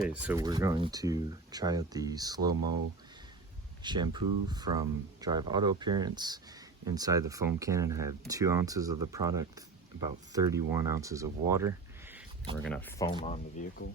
Okay, so we're going to try out the SLO Mo shampoo from Drive Auto Appearance. Inside the foam cannon I have 2 ounces of the product, about 31 ounces of water. And we're gonna foam on the vehicle.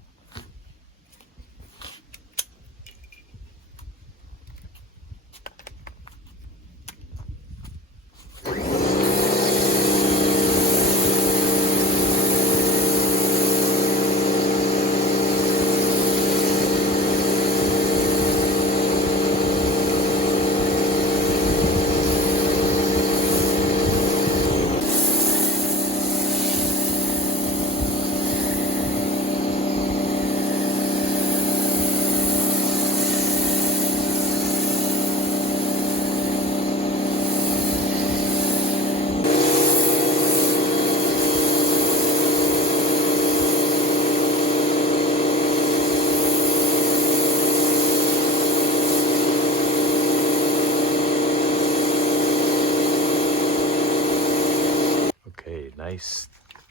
Okay, nice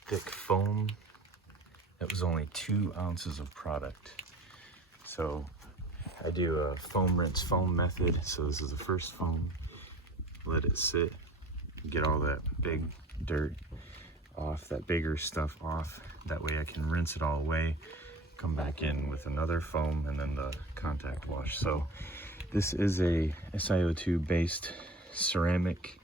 thick foam. That was only 2 ounces of product. So I do a foam rinse foam method. So this is the first foam. Let it sit, get all that big dirt off, that bigger stuff off. That way I can rinse it all away, come back in with another foam, and then the contact wash. So this is a SiO2 based ceramic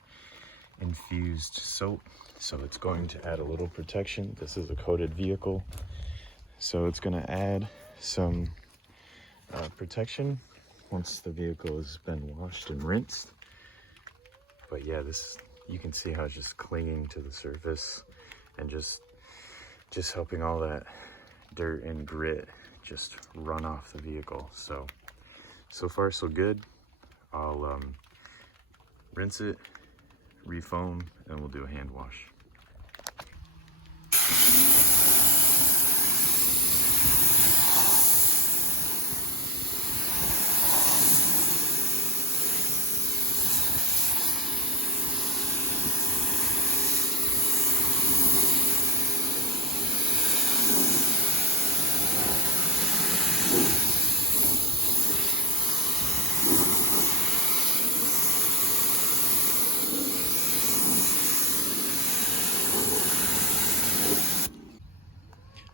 infused soap. So it's going to add a little protection. This is a coated vehicle, so it's going to add some protection once the vehicle has been washed and rinsed. But yeah, this, you can see how it's just clinging to the surface and just helping all that dirt and grit just run off the vehicle. So far so good. I'll rinse it, refoam, and we'll do a hand wash.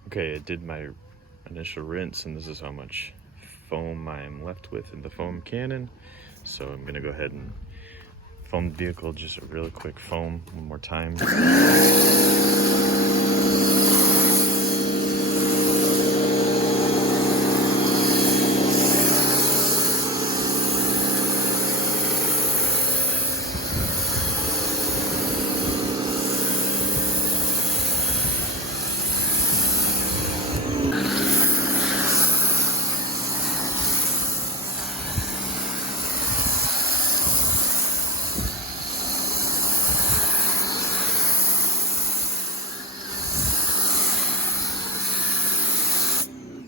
Okay, I did my initial rinse, and this is how much foam I am left with in the foam cannon. So I'm gonna go ahead and foam the vehicle, just a really quick foam one more time.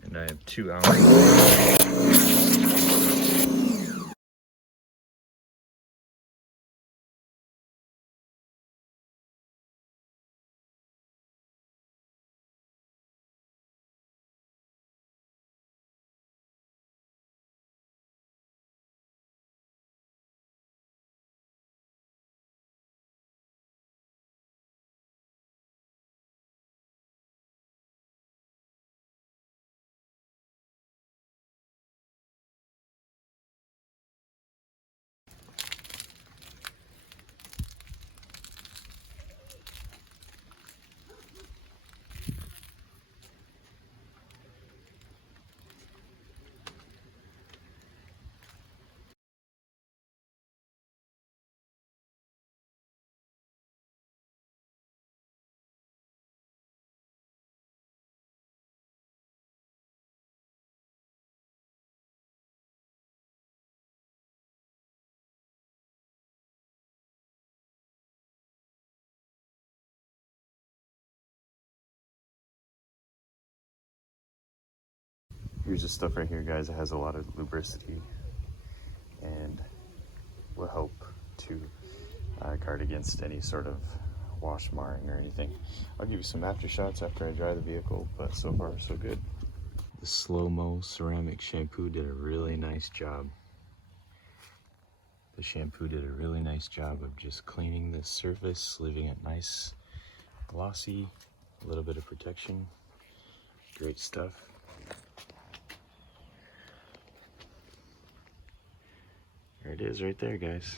And I have 2 ounces. Here's the stuff right here, guys. It has a lot of lubricity and will help to guard against any sort of wash marring or anything. I'll give you some after shots after I dry the vehicle, but so far so good. The SLO Mo Ceramic Shampoo did a really nice job. The shampoo did a really nice job of just cleaning the surface, leaving it nice, glossy, a little bit of protection. Great stuff. There it is right there, guys.